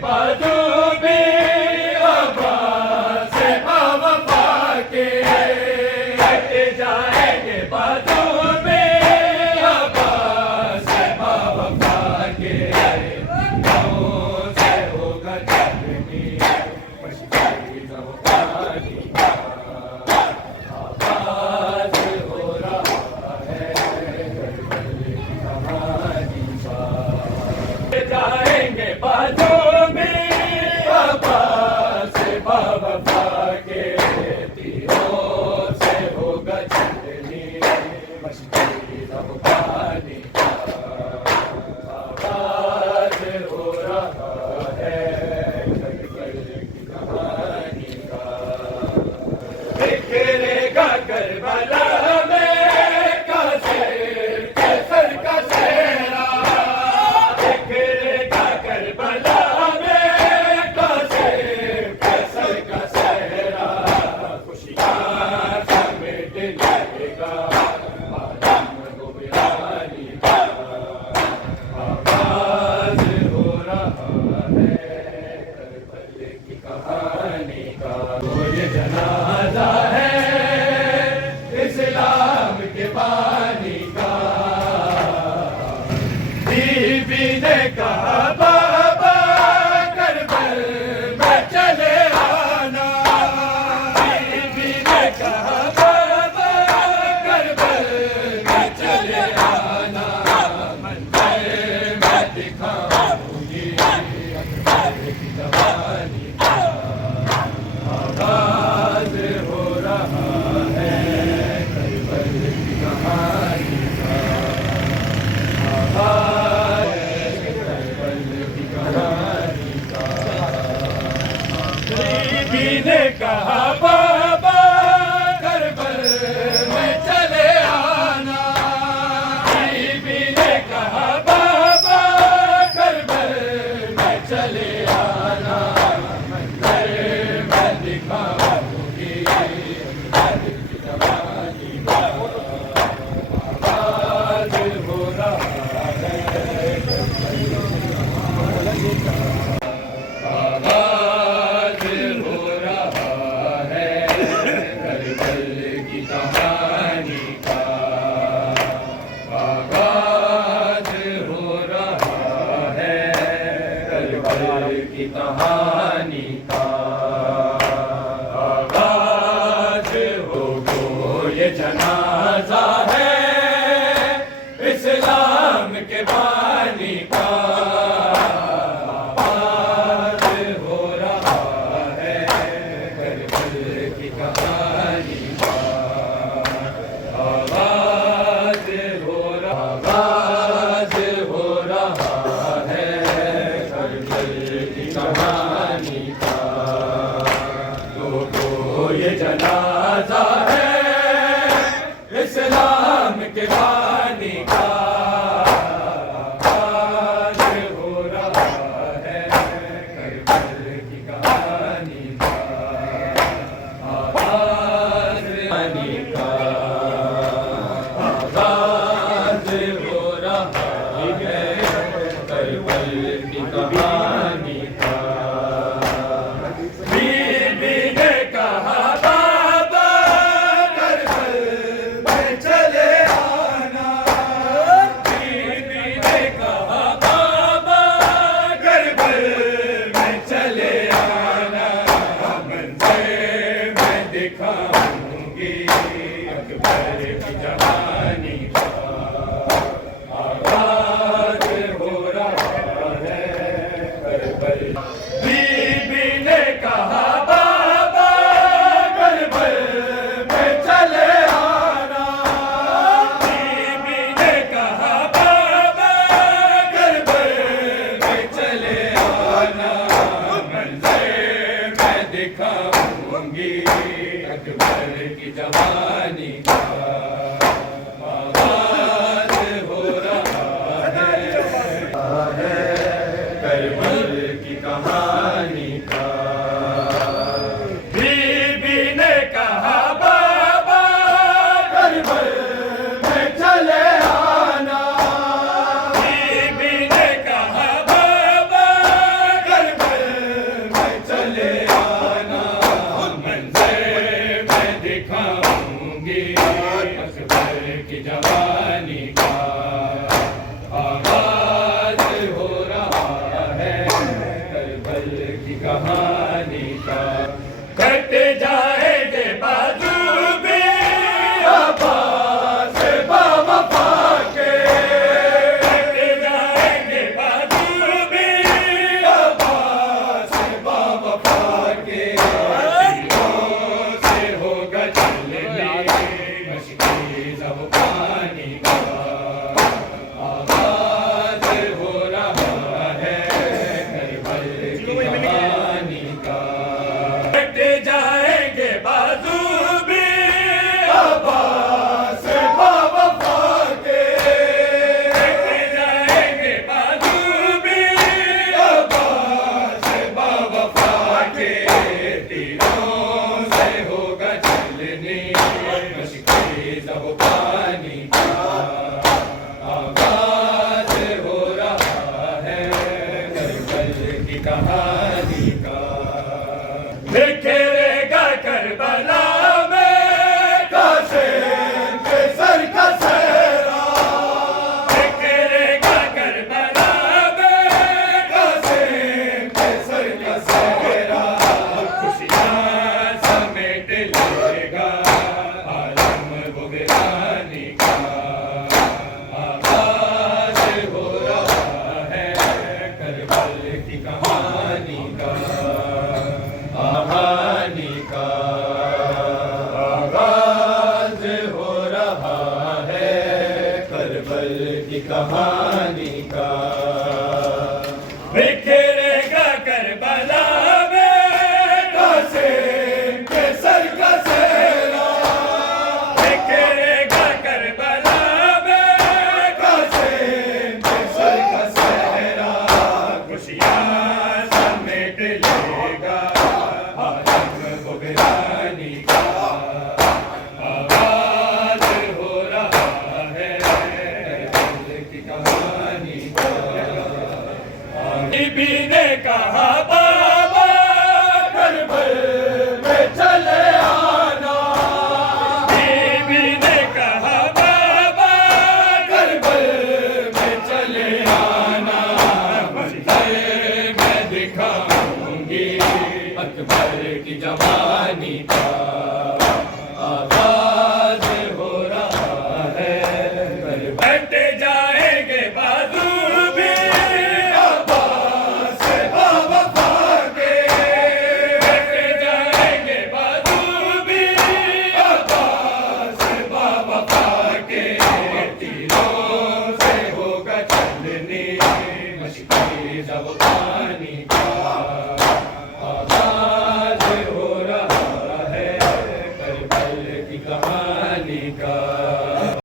بازو بھی عباس باوفا کے کٹ جائیں گے بازو بھی عباس باوفا کے گاؤں سے ہوگا چٹنی مشکل زبانی کا آغاز ہو رہا ہے کہانی کا جائیں گے بازو میں عباس باوفا کے تیروں سے ہوگا چٹنی مشکل زبانی کا آغاز ہو رہا ہے کہانی کا بکھرے گا کربلا میں قاسم کیسر کا صحرا بکھرے گا کربلا میں قاسم کیسر کا صحرا خوشیاں سمیٹ لے گا عالم گوبرانی کا آغاز ہو رہا ہے کربل کی کہانی کا یہ جنازہ ہے اسلام کے بانی کا بی بی نے کہا بابا کربل میں چلے آنا بی بی نے کہا بابا کربل میں چلے آنا منظر میں دکھاؤں گی اکبر کی زبانی کا آغاز ہو رہا ہے کربل کی کہانی کا آغاز کربل کی کہانی کا بی بی نے کہا بابا کربل میں چلے آنا بی بی نے کہا بابا کربل میں چلے آنا منظر میں دکھاؤں گی اکبر کی زبانی کا آغاز ہو رہا ہے آغاز ہو رہا ہے کربل کی کہانی کا آغاز ہو رہا ہے کربل کی کہانی کا آغاز ہو یہ جنازہ ہے اسلام کے بانی کا آغاز ہو رہا ہے کربل کی کہانی کا آغاز ہو رہا ہے کربل کی کہانی کا تو یہ جنازہ ہے اسلام کے بانی کا آغاز ہو رہا ہے کربل کی کہانی کا آغاز کا آغاز ہو رہا ہے کربل کی کہانی کا بی بی نے کہا بابا کربل میں چلے آنا بی بی نے کہا بابا کربل میں چلے آنا منظر میں دکھاؤں گی اکبر کی جوانی کا آغاز ہو رہا ہے کہانی کا بکھیرے گا کربلا میں قاسم کے سر کا صحرا بکھیرے گا کربلا میں قاسم کے سر کا صحرا خوشیاں سمیٹ لے گا عالم بگرانی کا آغاز ہو رہا ہے کربل کی کہانی کا کہانی کا آغاز ہو رہا ہے کربل کی کہانی کا بکھیرے گا کربلا میں قاسم کے سر کا صحرا بکھیرے گا کربلا میں قاسم کے سر کا صحرا خوشیاں سمیٹ لے گا عالم بگرانی کا آغاز ہو رہا ہے کربل کی کہانی کا بی بی نے کہا بابا کربل میں چلے آنا بی بی نے کہا بابا کربل میں چلے آنا منظر میں دکھاؤں گی اکبر کی جوانی کا آغاز ہو رہا ہے بٹ جائیں گے بازو بھی عباس باوفا کے بٹ جائیں گے بازو بھی عباس باوفا کے تیروں سے ہوگا چلنی مشکل جب پانی کا